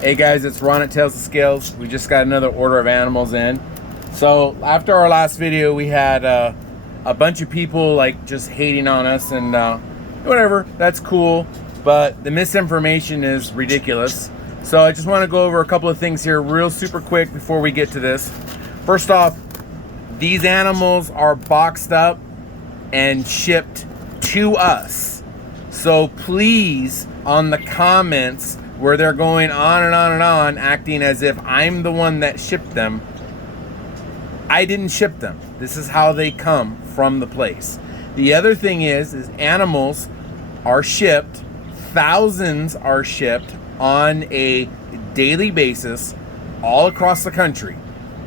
Hey guys, it's Ron at Tales of Scales. We just got another order of animals in. So after our last video, we had a bunch of people like just hating on us and whatever, that's cool. But the misinformation is ridiculous. So I just want to go over a couple of things here real super quick before we get to this. First off, these animals are boxed up and shipped to us. So please, on the comments where they're going on and on and on, acting as if I'm the one that shipped them, I didn't ship them. This is how they come from the place. The other thing is animals are shipped, thousands are shipped on a daily basis all across the country.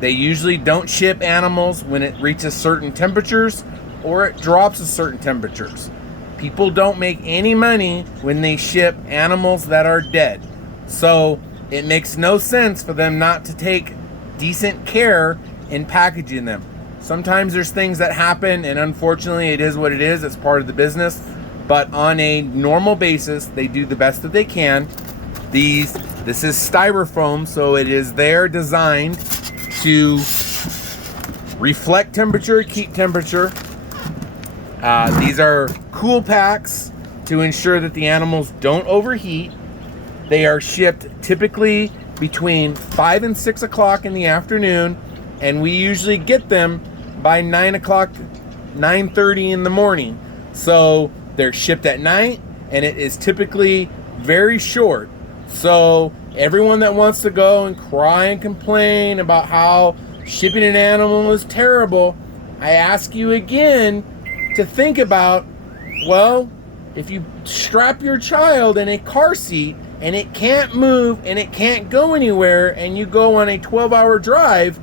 They usually don't ship animals when it reaches certain temperatures or it drops to certain temperatures. People don't make any money when they ship animals that are dead. So it makes no sense for them not to take decent care in packaging them. Sometimes there's things that happen, and unfortunately it is what it is. It's part of the business. But on a normal basis, they do the best that they can. This is styrofoam, so it is there designed to reflect temperature, keep temperature. These are cool packs to ensure that the animals don't overheat. They are shipped typically between 5 and 6 o'clock in the afternoon, and we usually get them by 9 o'clock, 9:30 in the morning. So they're shipped at night, and it is typically very short. So everyone that wants to go and cry and complain about how shipping an animal is terrible, I ask you again to think about, well, if you strap your child in a car seat and it can't move and it can't go anywhere and you go on a 12-hour drive,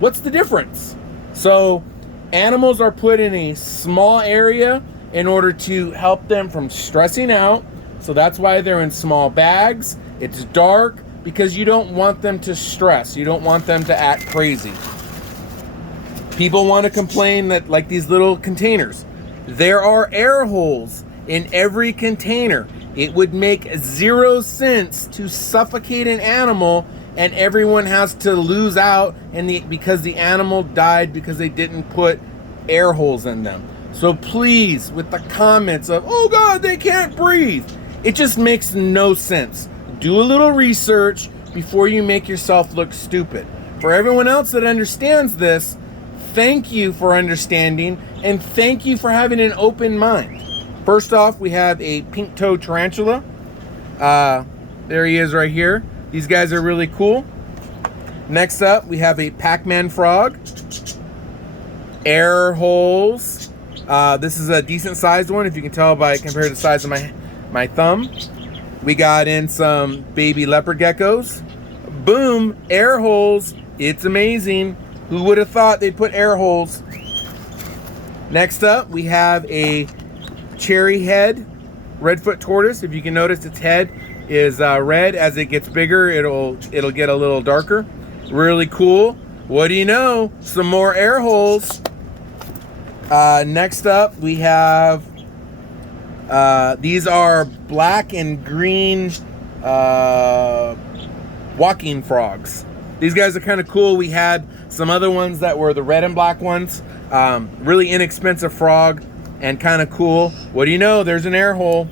what's the difference? So animals are put in a small area in order to help them from stressing out. So that's why they're in small bags. It's dark because you don't want them to stress. You don't want them to act crazy. People want to complain that, like these little containers, there are air holes in every container. It would make 0 sense to suffocate an animal and everyone has to lose out because the animal died because they didn't put air holes in them. So please, with the comments of, oh God, they can't breathe, it just makes no sense. Do a little research before you make yourself look stupid. For everyone else that understands this, thank you for understanding and thank you for having an open mind. First off, we have a pink-toed tarantula. There he is right here. These guys are really cool. Next up, we have a Pac-Man frog. Air holes. This is a decent sized one, if you can tell by compared to the size of my thumb. We got in some baby leopard geckos. Boom, air holes. It's amazing. Who would have thought they'd put air holes? Next up, we have a cherry head redfoot tortoise. If you can notice, its head is red. As it gets bigger, it'll get a little darker. Really cool. What do you know? Some more air holes. Next up, we have these are black and green walking frogs. These guys are kind of cool. We had some other ones that were the red and black ones. Really inexpensive frog and kind of cool. What do you know? There's an air hole.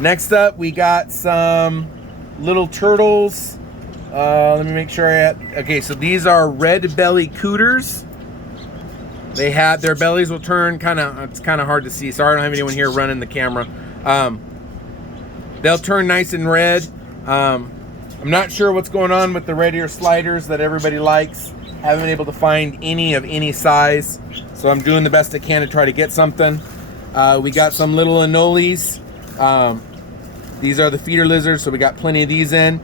Next up, we got some little turtles. Let me make sure okay, so these are red belly cooters. They have, their bellies will turn it's kind of hard to see. Sorry, I don't have anyone here running the camera. They'll turn nice and red. I'm not sure what's going on with the red ear sliders that everybody likes. Haven't been able to find any of any size, so I'm doing the best I can to try to get something. We got some little anoles. These are the feeder lizards, so we got plenty of these in.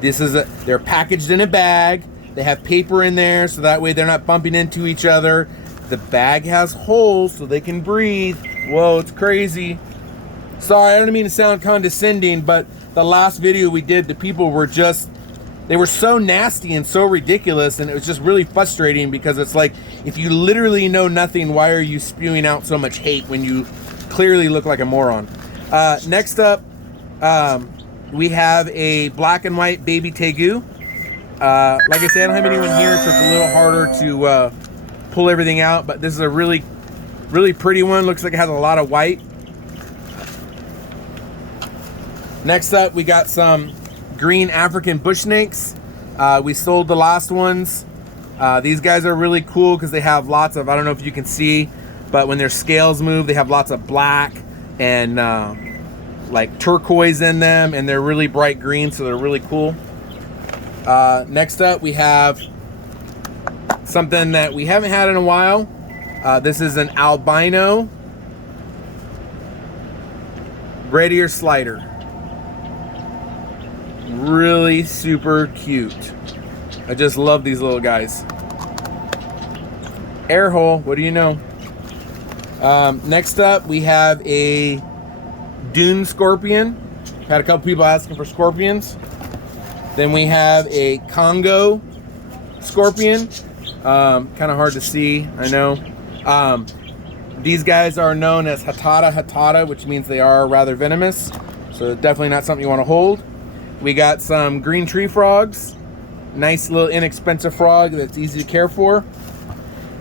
They're packaged in a bag. They have paper in there, so that way they're not bumping into each other. The bag has holes so they can breathe. Whoa, it's crazy. Sorry, I don't mean to sound condescending, but the last video we did, the people were they were so nasty and so ridiculous, and it was just really frustrating because it's like, if you literally know nothing, why are you spewing out so much hate when you clearly look like a moron? Next up, we have a black and white baby tegu. Like I said, I don't have anyone here, so it's a little harder to pull everything out, but this is a really pretty one. Looks like it has a lot of white. Next up, we got some green African bush snakes. We sold the last ones. These guys are really cool because they have lots of, I don't know if you can see, but when their scales move, they have lots of black and like turquoise in them, and they're really bright green, so they're really cool. Next up, we have something that we haven't had in a while. This is an albino red ear slider. Really super cute. I just love these little guys. Air hole, what do you know? Next up, we have a dune scorpion. Had a couple people asking for scorpions. Then we have a Congo scorpion. Kind of hard to see, I know. These guys are known as Hatata hatata, which means they are rather venomous. So definitely not something you want to hold. We got some green tree frogs. Nice little inexpensive frog that's easy to care for.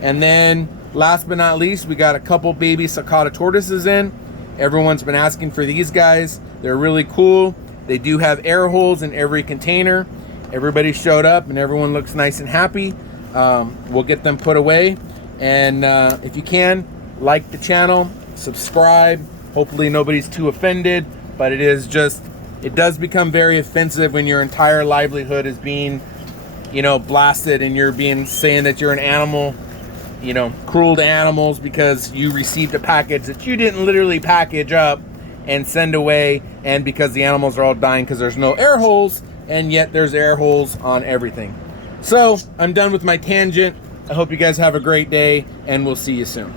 And then last but not least, we got a couple baby Sakata tortoises in. Everyone's been asking for these guys. They're really cool. They do have air holes in every container. Everybody showed up and everyone looks nice and happy. We'll get them put away. And if you can, like the channel, subscribe. Hopefully nobody's too offended, but it does become very offensive when your entire livelihood is being, blasted, and you're saying that you're an animal, cruel to animals because you received a package that you didn't literally package up and send away, and because the animals are all dying because there's no air holes, and yet there's air holes on everything. So I'm done with my tangent. I hope you guys have a great day, and we'll see you soon.